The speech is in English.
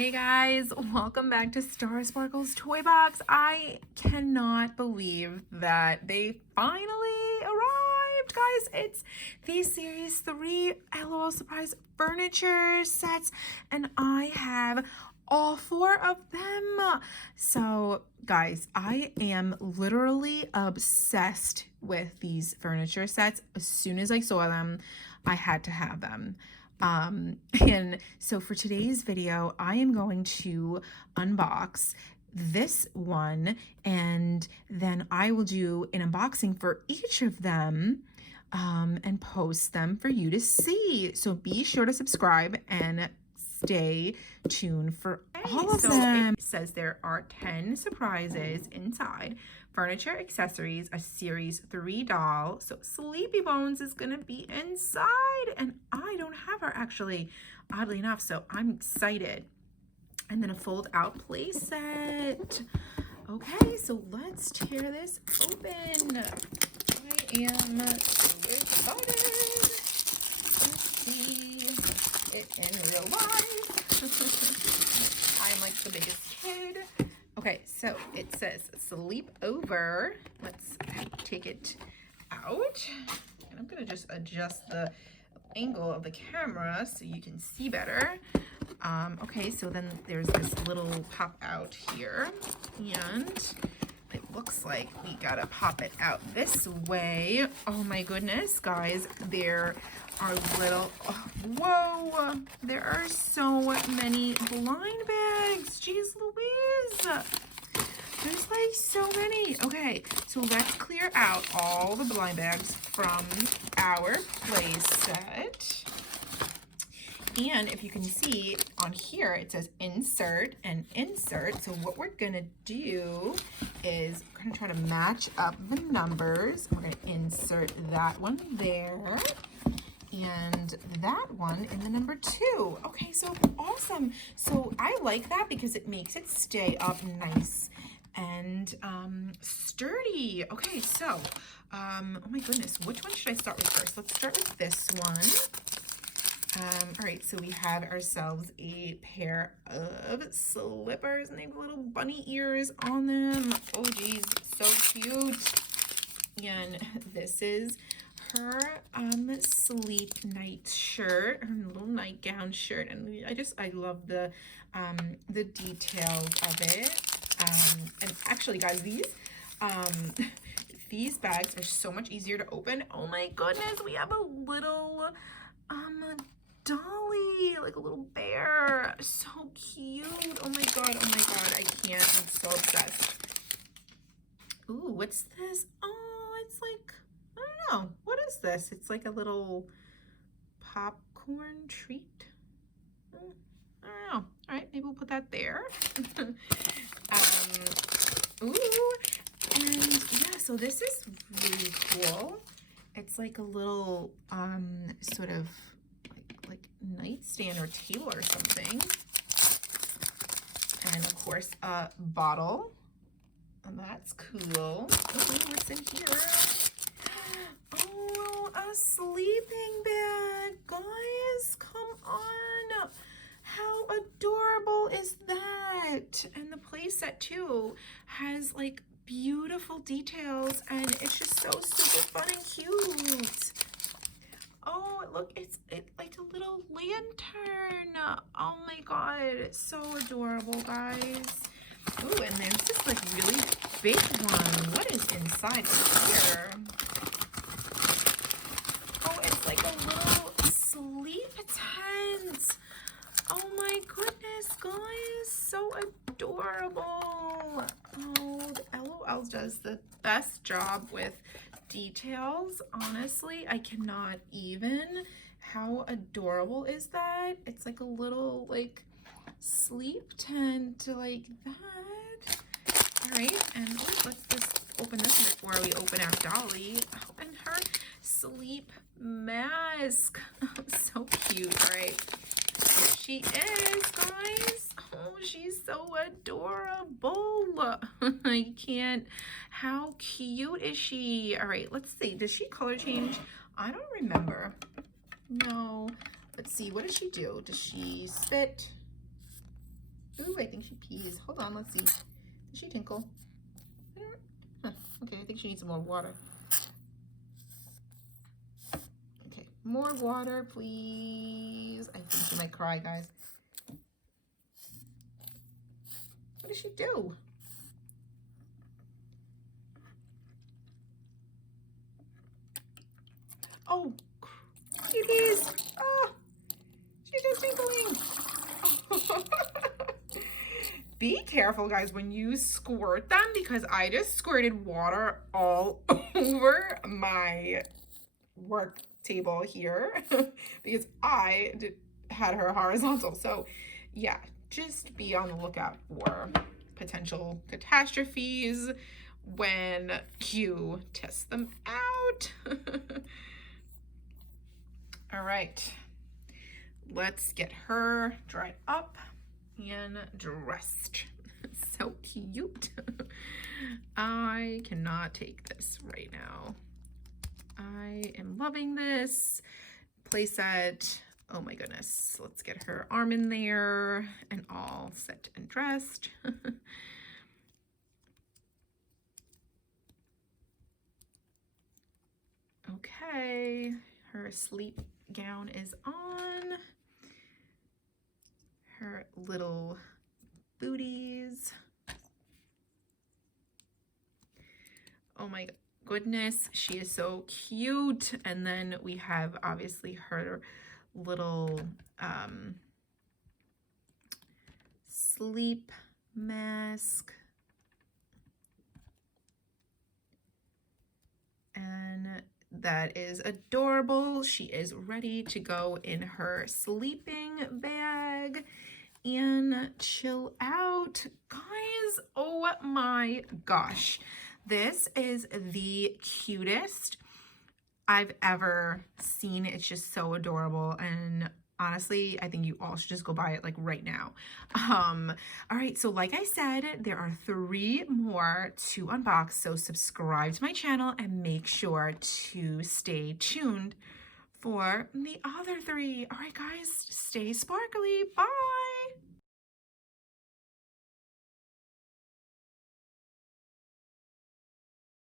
Hey guys, welcome back to Star Sparkle's Toy Box. I cannot believe that they finally arrived, guys. It's the Series 3 LOL Surprise Furniture sets, and I have all 4 of them. So, guys, I am literally obsessed with these furniture sets. As soon as I saw them, I had to have them. And so for today's video, I am going to unbox this one, and then I will do an unboxing for each of them and post them for you to see. So be sure to subscribe and stay tuned for all of them. It says there are 10 surprises inside. Furniture, accessories, a Series 3 doll. So Sleepy Bones is gonna be inside, and I don't have her actually, oddly enough, so I'm excited. And then a fold out play set. Okay, so let's tear this open. I am so excited. Let's see it in real life. I'm like the biggest kid. Okay, so it says sleep over. Let's take it out. And I'm gonna just adjust the angle of the camera so you can see better. Okay, so then there's this little pop out here, and it looks like we gotta pop it out this way. Oh my goodness, guys, there are little, whoa, there are so many blind bags. Jeez Louise, there's like so many. Okay, so let's clear out all the blind bags from our play set. And if you can see on here, it says insert and insert. So what we're gonna do is we're gonna try to match up the numbers. We're gonna insert that one there and that one in the number 2. Okay, so awesome. So I like that because it makes it stay up nice and sturdy. Okay, so oh my goodness, which one should I start with first? Let's start with this one. All right, so we have ourselves a pair of slippers, and they have little bunny ears on them. Oh geez, so cute. And this is her sleep night shirt, her little nightgown shirt, and I love the details of it. And actually, guys, these bags are so much easier to open. Oh my goodness, we have a little dolly, like a little bear. So cute. Oh my god, I can't. I'm so obsessed. Ooh, what's this? Oh, it's like, I don't know, what is this? It's like a little popcorn treat. I don't know. All right, maybe we'll put that there. Ooh, and yeah, so this is really cool. It's like a little sort of like nightstand or table or something. And of course a bottle. And that's cool. Ooh, what's in here? Oh, a sleeping bag. Guys, come on. How adorable is that? And the play set too has like beautiful details, and it's just so super fun and cute. Oh, look, it's like a little lantern. Oh my god, it's so adorable, guys. Ooh, and there's this like really big one. What is inside of here? Oh, it's like a little sleep tent. Oh my goodness, guys, so adorable. Oh, the LOL does the best job with details. Honestly, I cannot even. How adorable is that? It's like a little like sleep tent like that. All right, and let's just open this before we open our dolly. Oh, and her sleep mask. So cute. All right, she is, guys. Oh, she's so adorable. I can't. How cute is she? All right, let's see. Does she color change? I don't remember. No. Let's see. What does she do? Does she spit? Ooh, I think she pees. Hold on, let's see. Does she tinkle? Huh. Okay, I think she needs some more water. Okay, more water, please. I think she might cry, guys. What does she do? Oh, it is. Oh, she's just tinkling. Be careful, guys, when you squirt them, because I just squirted water all over my work table here because I had her horizontal. So yeah, just be on the lookout for potential catastrophes when you test them out. All right, let's get her dried up and dressed. So cute. I cannot take this right now. I am loving this playset. Oh my goodness. Let's get her arm in there and all set and dressed. Okay, her sleep gown is on. Her little booties. Oh my goodness, she is so cute. And then we have obviously her little sleep mask. And that is adorable. She is ready to go in her sleeping bag and chill out. Guys, oh my gosh. This is the cutest I've ever seen. It's just so adorable, and honestly, I think you all should just go buy it like right now. All right, so like I said, there are 3 more to unbox, so subscribe to my channel and make sure to stay tuned for the other 3. All right, guys, stay sparkly. Bye.